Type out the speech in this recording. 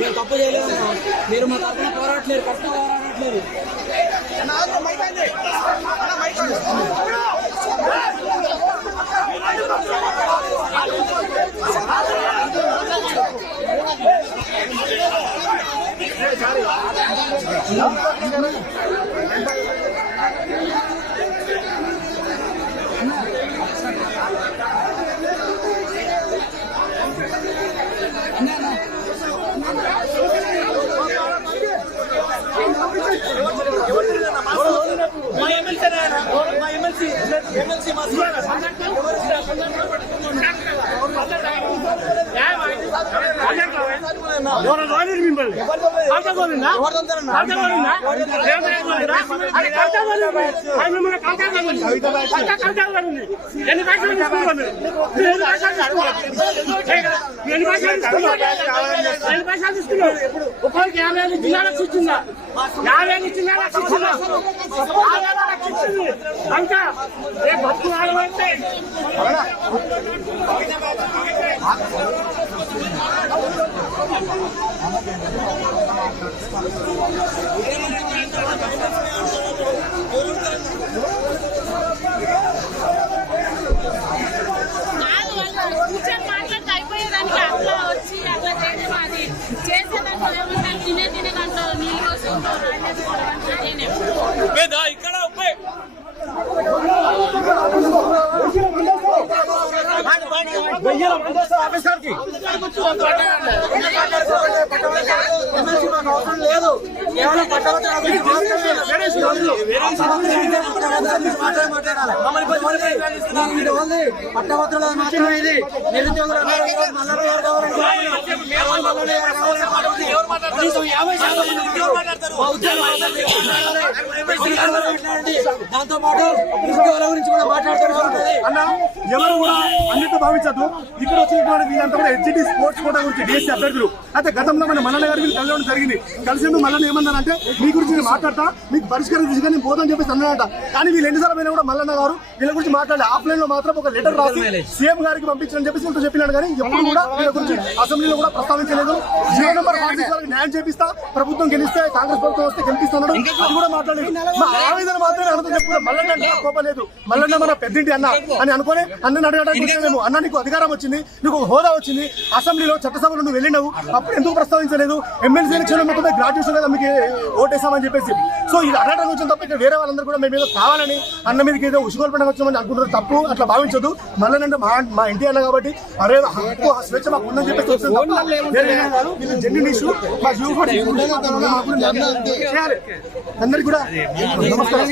మేము తప్పు చేయలేదు. మీరు మా తరఫున పోరాడట్లేదు, కష్టం పోరాడట్లేదు. ఒకరికి 50,000 జిల్లా ఇచ్చిందా, 50,000 జిల్లా ఇచ్చిందా, అంతా ఏ భక్తు ఆడమంటే మాట్లాడితే అయిపోయేదానికి అట్లా వచ్చి అట్లా చేయడం, అది చేసేదాంట్లో ఏమంటారు, తినే దాంట్లో నీళ్ళు పోసుకుంటారు, ఇక్కడ లేదు. కేవలం పట్టభద్రుల మాత్రమే ఇది. నిరుద్యోగులు దాంతో పాటు నిరుద్యోగుల గురించి కూడా మాట్లాడుతూ అన్న ఎవరు కూడా అన్నిటి భావించద్దు. ఇక్కడ వచ్చినటువంటి వీళ్ళంతా కూడా హెచ్డి స్పోర్ట్స్ కోటా గురించి డిఎస్సీ అభ్యర్థులు. అయితే గతంలో మన మల్లన్న గారు వీళ్ళు కలవడం జరిగింది. కలిసి మల్లన్న ఏమన్నారంటే మీ గురించి నేను మాట్లాడతా, మీకు పరిష్కారం తీసుకొని నేను పోదని చెప్పేసి అన్నాడంట. కానీ వీళ్ళు ఎన్నిసార్లు పోయినా కూడా మల్లన్న గారు వీళ్ళ గురించి మాట్లాడి ఆఫ్లైన్ లో మాత్రం ఒక లెటర్ రాసి సీఎం గారికి పంపించాలని చెప్పేసి వీళ్ళు చెప్పినాడు. కానీ ఎప్పుడు కూడా వీళ్ళ గురించి అసెంబ్లీలో కూడా ప్రస్తావించలేదు. జియో నెంబర్ 46 న్యాయం చేపిస్తా, ప్రభుత్వం గెలిస్తే కాంగ్రెస్ ప్రభుత్వం వస్తే గెలిపిస్తున్నాడు, అది కూడా మాట్లాడలేదు. మా ఆవేదన మాత్రమే అర్థం చెప్పుకున్నాం. మల్లన్న అంటే కోపం లేదు, మల్లన్న మన పెద్దింటి అన్న అని అనుకుని అన్నని అడగడానికి మేము అన్న నీకు అధికారం వచ్చింది, నీకు హోదా వచ్చింది, అసెంబ్లీలో చట్టసభలో నువ్వు వెళ్ళినావు, అప్పుడు ఎందుకు ప్రస్తావించలేదు? ఎమ్మెల్సీ ఎలక్షన్ మొత్తం గ్రాడ్యుయేషన్ కదా మీకు ఓటేసామని చెప్పేసి. సో ఇది అడగడానికి వచ్చిన తప్ప ఇక్కడ వేరే వాళ్ళందరూ కూడా మేము ఏదో కావాలని అన్న మీదకి ఏదో ఉసుగోల్పడానికి వచ్చామని అనుకుంటారు. తప్పు, అట్లా భావించదు. మల్లన్న అంటే మా ఇంటి అన్న కాబట్టి అరే హక్కు స్వేచ్ఛ మాకు ఉందని చెప్పేసి వచ్చింది. జెన్యున్ ఇష్యూ మా జీవో చేయాలి. అందరికి కూడా నమస్కారం.